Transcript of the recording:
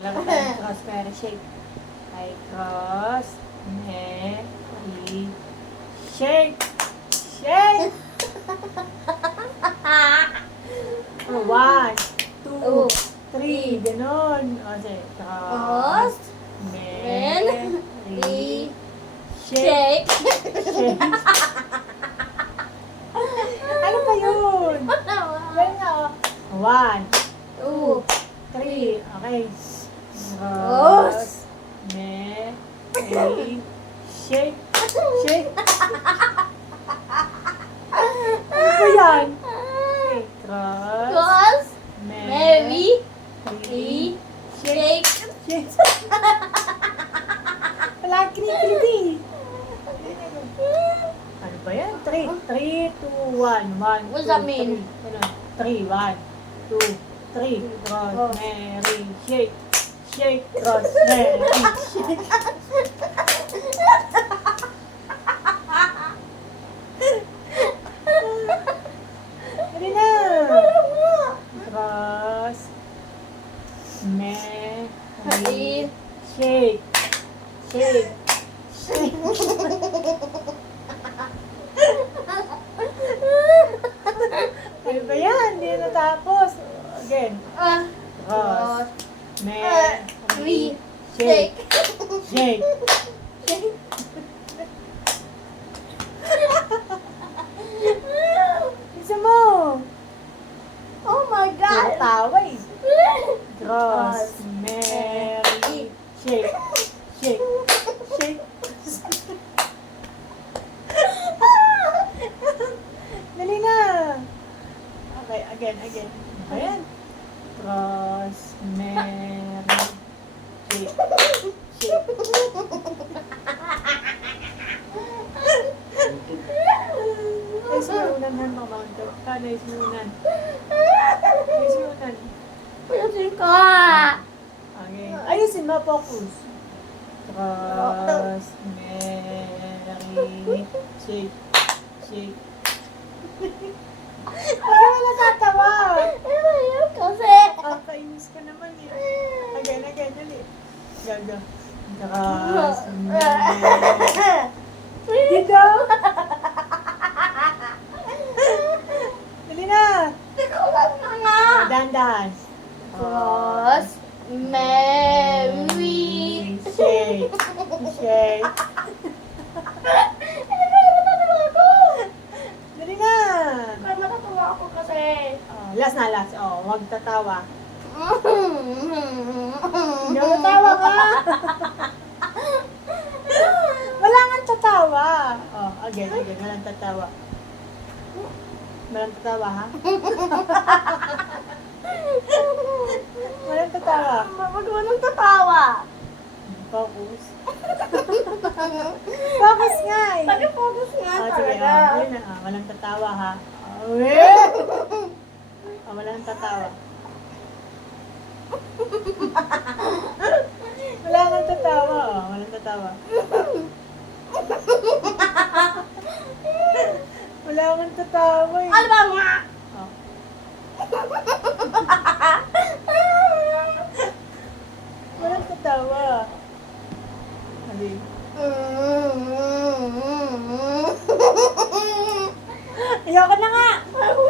Laro tayo cross Mary shake. Ay, cross, Mary, shake. Shake! Oh, 1, 2, 3, ganon. O, sige, cross, Mary, shake. Shake. Ano pa yun? Yan nga, o. 1, 2, 3. Okay. Cross, Mary, shake. Shake. Ano ba yan? Okay, cross, Mary, shake. shake. Wala, kinikiliti. Ano ba yan? 3, 2, 1. 1, What's 2, that mean? 3. 1, 2, 3. Cross, Mary, shake. Shake, cross, Mary, shake. Dali na. Cross, Mary, shake. Shake. Shake. Ano ba yan? Hindi na natapos. Again. Cross, Mary, shake. Shake. Isa mo. Oh my God! Tawa eh. Cross, Mary, shake. Shake. Shake. Dali na. Okay, again. Ayan. Cross, Mary, shake. Shake. Ay, sinunan han, mamaunta. Kano ay sinunan? Ay, sinunan. Ayusin ka! Okay. Ayusin mo, focus. Cross, Mary, shake. Shake. Huwag ka wala tatawa. Ayaw kasi! Kainis ka naman eh. Again, dali. Gaga. Cross, Mary. Dito. Dali na. Ikaw lang na nga! Dahan-dahan. Cross, Mary, Shake. Shake. Ano ba yung matatawa ako? Dali na. Kaya matatawa ako kasi. Oh, last. Oh, huwag tatawa. Hindi ako tatawa ka. Wala nga tatawa. Oh, again. Walang tatawa. Walang tatawa, ha? Walang tatawa. Wag mo nang tatawa. Focus. Focus nga eh. Pag-focus nga Oh, sige, talaga. ayun na. Walang tatawa, ha? Oh, eh. Walang tatawa. Wala nang tatawa, oh. Walang tatawa. Wala kang tatawa eh. Ano ba nga? Oh. Walang tatawa. Hali. Ayoko na nga. Ako